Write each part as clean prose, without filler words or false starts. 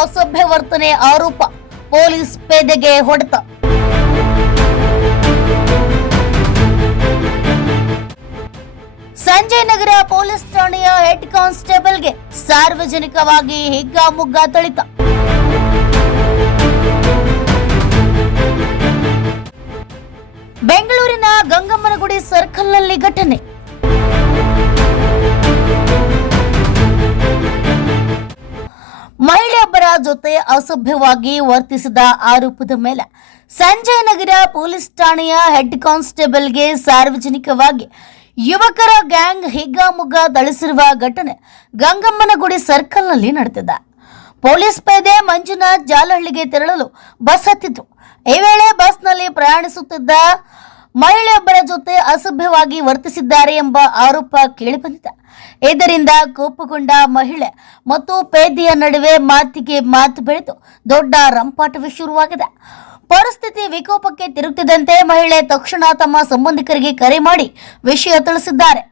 ಅಸಭ್ಯ ವರ್ತನೆ ಆರೋಪ, ಪೊಲೀಸ್ ಪೇದೆಗೆ ಹೊಡೆತ. ಸಂಜಯ್ ನಗರ ಪೊಲೀಸ್ ಠಾಣೆಯ ಹೆಡ್ ಕಾನ್ಸ್ಟೇಬಲ್ಗೆ ಸಾರ್ವಜನಿಕವಾಗಿ ಹಿಗ್ಗಾಮುಗ್ಗಾ ಥಳಿತ. ಬೆಂಗಳೂರಿನ ಗಂಗಮ್ಮನಗುಡಿ ಸರ್ಕಲ್ನಲ್ಲಿ ಘಟನೆ. ಮಹಿಳೆಯೊಬ್ಬರ ಜೊತೆ ಅಸಭ್ಯವಾಗಿ ವರ್ತಿಸಿದ ಆರೋಪದ ಮೇಲೆ ಸಂಜಯ್ ನಗರ ಪೊಲೀಸ್ ಠಾಣೆಯ ಹೆಡ್ ಕಾನ್ಸ್ಟೇಬಲ್ಗೆ ಸಾರ್ವಜನಿಕವಾಗಿ ಯುವಕರ ಗ್ಯಾಂಗ್ ಹಿಗ್ಗಾಮುಗ್ಗಾ ಥಳಿಸಿರುವ ಘಟನೆ ಗಂಗಮ್ಮನಗುಡಿ ಸರ್ಕಲ್ನಲ್ಲಿ ನಡೆದಿದೆ. ಪೊಲೀಸ್ ಪೇದೆ ಮಂಜುನಾಥ್ ಜಾಲಹಳ್ಳಿಗೆ ತೆರಳಲು ಬಸ್ ಹತ್ತಿದ್ರು. ಈ ವೇಳೆ ಬಸ್ನಲ್ಲಿ ಪ್ರಯಾಣಿಸುತ್ತಿದ್ದ ಮಹಿಳೆಯೊಬ್ಬರ ಜೊತೆ ಅಸಭ್ಯವಾಗಿ ವರ್ತಿಸಿದ್ದಾರೆ ಎಂಬ ಆರೋಪ ಕೇಳಿಬಂದಿದೆ. ಇದರಿಂದ ಕೋಪಗೊಂಡ ಮಹಿಳೆ ಮತ್ತು ಪೇದೆಯ ನಡುವೆ ಮಾತಿಗೆ ಮಾತು ಬೆಳೆದು ದೊಡ್ಡ ರಂಪಾಟವೇ ಶುರುವಾಗಿದೆ. ಪರಿಸ್ಥಿತಿ ವಿಕೋಪಕ್ಕೆ ತಿರುಗುತ್ತಿದ್ದಂತೆ ಮಹಿಳೆ ತಕ್ಷಣ ತಮ್ಮ ಸಂಬಂಧಿಕರಿಗೆ ಕರೆ ಮಾಡಿ ವಿಷಯ ತಿಳಿಸಿದ್ದಾರೆ.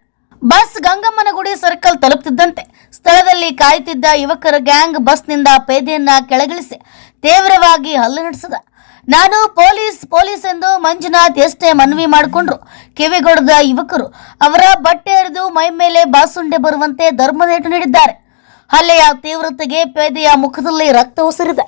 ಬಸ್ ಗಂಗಮ್ಮನಗುಡಿ ಸರ್ಕಲ್ ತಲುಪುತ್ತಿದ್ದಂತೆ ಸ್ಥಳದಲ್ಲಿ ಕಾಯುತ್ತಿದ್ದ ಯುವಕರ ಗ್ಯಾಂಗ್ ಬಸ್ನಿಂದ ಪೇದೆಯನ್ನ ಕೆಳಗಿಳಿಸಿ ತೀವ್ರವಾಗಿ ಹಲ್ಲೆ ನಡೆಸಿದ. ನಾನು ಪೊಲೀಸ್ ಎಂದು ಮಂಜುನಾಥ್ ಎಷ್ಟೇ ಮನವಿ ಮಾಡಿಕೊಂಡ್ರು ಕಿವಿಗೊಡದ ಯುವಕರು ಅವರ ಬಟ್ಟೆ ಹರಿದು ಮೈ ಮೇಲೆ ಬಾಸುಂಡೆ ಬರುವಂತೆ ಧರ್ಮದೇಟು ನೀಡಿದ್ದಾರೆ. ಹಲ್ಲೆಯ ತೀವ್ರತೆಗೆ ಪೇದೆಯ ಮುಖದಲ್ಲಿ ರಕ್ತ ಒಸರಿದೆ.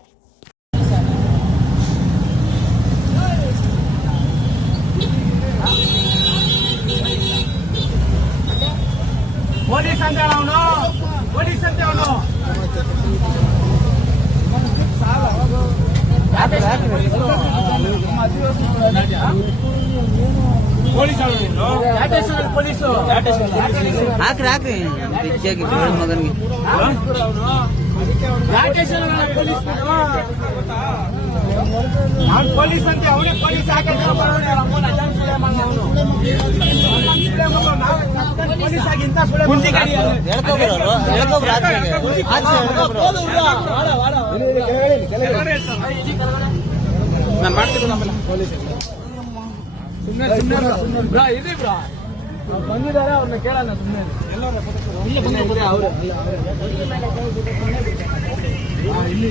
ಹಾಕ್ರಿ ಮಗನಿಗೆ ಪೊಲೀಸ್ ಅಂತ ಅವನೇ ಪೊಲೀಸ್ ಬಂದಿದ್ದಾರೆ, ಅವ್ರನ್ನ ಕೇಳೋಣ ಸುಮ್ಮನೆ. ಇಲ್ಲಿ